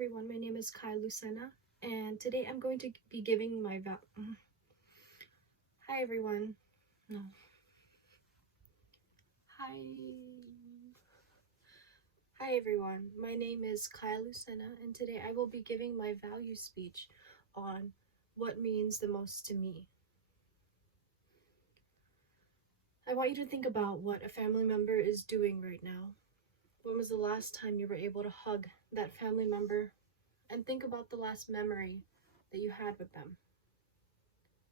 everyone, my name is Lucena, and today I'm going to be giving my Hi everyone. No. Hi. Hi everyone, my name is Lucena, and today I will be giving my value speech on what means the most to me. I want you to think about what a family member is doing right now. When was the last time you were able to hug that family member? And think about the last memory that you had with them.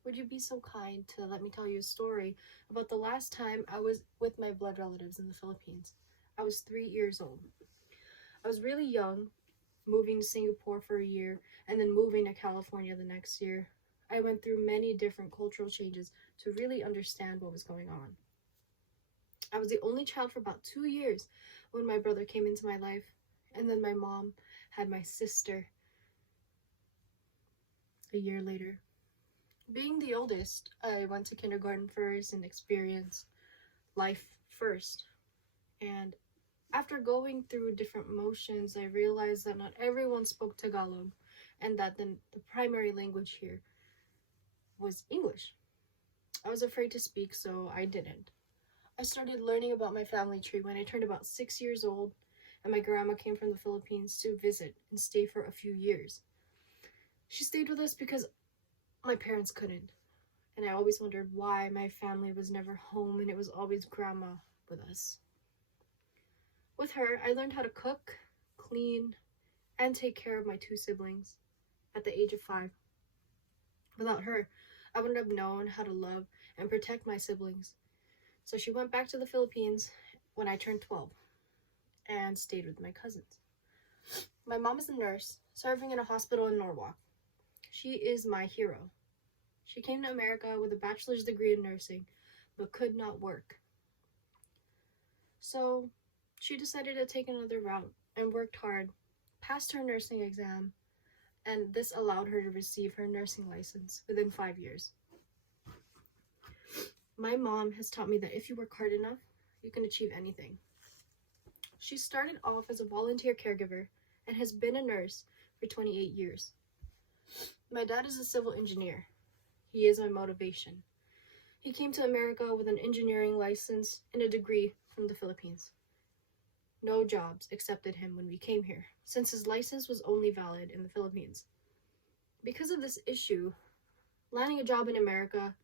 Would you be so kind to let me tell you a story about the last time I was with my blood relatives in the Philippines? I was 3 years old. I was really young, moving to Singapore for a year and then moving to California the next year. I went through many different cultural changes to really understand what was going on. I was the only child for about 2 years when my brother came into my life, and then my mom had my sister a year later. Being the oldest, I went to kindergarten first and experienced life first. And after going through different motions, I realized that not everyone spoke Tagalog and that the primary language here was English. I was afraid to speak, so I didn't. I started learning about my family tree when I turned about 6 years old, and my grandma came from the Philippines to visit and stay for a few years. She stayed with us because my parents couldn't, and I always wondered why my family was never home and it was always grandma with us. With her, I learned how to cook, clean, and take care of my 2 siblings at the age of 5. Without her, I wouldn't have known how to love and protect my siblings. So she went back to the Philippines when I turned 12 and stayed with my cousins. My mom is a nurse serving in a hospital in Norwalk. She is my hero. She came to America with a bachelor's degree in nursing, but could not work. So she decided to take another route and worked hard, passed her nursing exam, and this allowed her to receive her nursing license within 5 years. My mom has taught me that if you work hard enough, you can achieve anything. She started off as a volunteer caregiver and has been a nurse for 28 years. My dad is a civil engineer. He is my motivation. He came to America with an engineering license and a degree from the Philippines. No jobs accepted him when we came here, since his license was only valid in the Philippines. Because of this issue, landing a job in America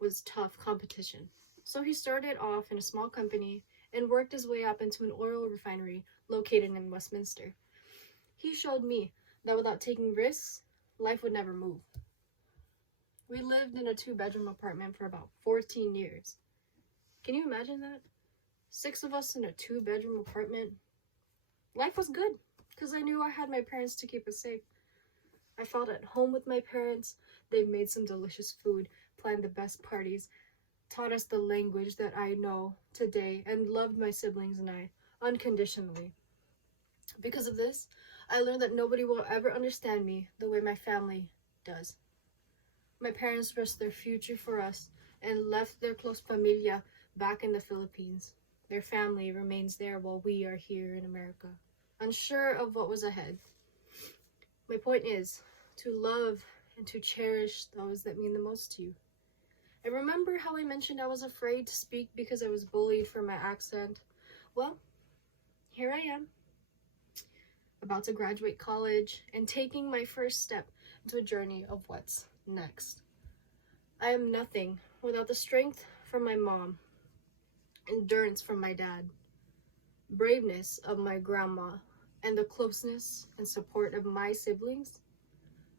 was tough competition. So he started off in a small company and worked his way up into an oil refinery located in Westminster. He showed me that without taking risks, life would never move. We lived in a 2-bedroom apartment for about 14 years. Can you imagine that? 6 of us in a 2-bedroom apartment. Life was good because I knew I had my parents to keep us safe. I felt at home with my parents. They made some delicious food, planned the best parties, taught us the language that I know today, and loved my siblings and I unconditionally. Because of this, I learned that nobody will ever understand me the way my family does. My parents risked their future for us and left their close familia back in the Philippines. Their family remains there while we are here in America, unsure of what was ahead. My point is to love and to cherish those that mean the most to you. And remember how I mentioned I was afraid to speak because I was bullied for my accent? Well, here I am, about to graduate college and taking my first step into a journey of what's next. I am nothing without the strength from my mom, endurance from my dad, braveness of my grandma, and the closeness and support of my siblings.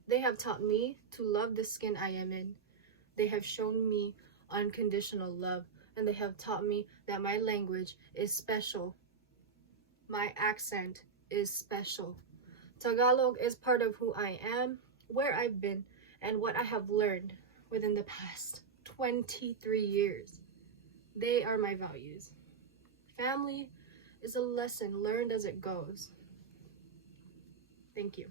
They have taught me to love the skin I am in. They have shown me unconditional love, and they have taught me that my language is special. My accent is special. Tagalog is part of who I am, where I've been, and what I have learned within the past 23 years. They are my values. Family is a lesson learned as it goes. Thank you.